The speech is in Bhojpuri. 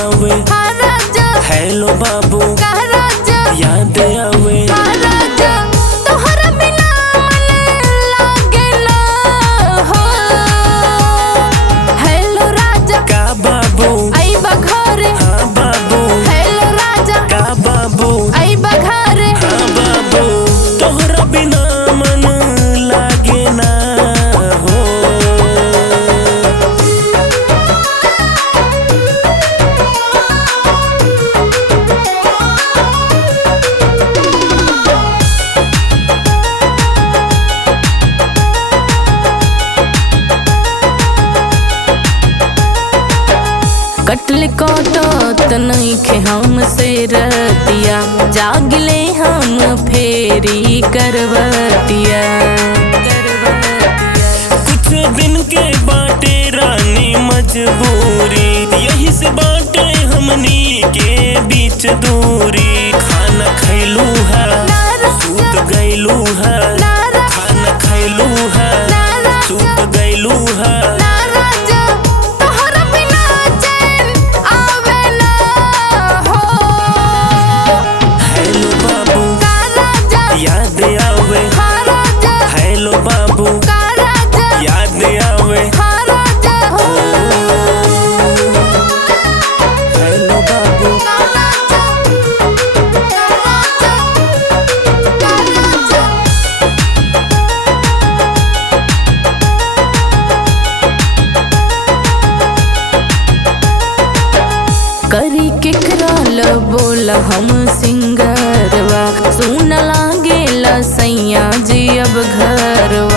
आवे हेलो बाबू याद आवे तोहरा बिना मन लागे ना हो। हेलो राजा का बाबू आई बघारे। हाँ बाबू हेलो राजा का बाबू आई बघारे। हाँ बाबू तोहरा बिना मन लागे ना हो। कटले कटत नइखे हमसे रतिया जागले हम फेरी करवतिया। कुछ दिन के बाटे रानी मजबूरी यही से बाटे हमनी के बीच दूरी। खाना खैलू है सूत गैलू है खाना खैलू है सूत गैलू है। याद आवे हेलो बाबू याद आवे हेलो बाबू करी के कराल बोल हम सिंगरवा सुन लागेला सैया जी अब घरवा।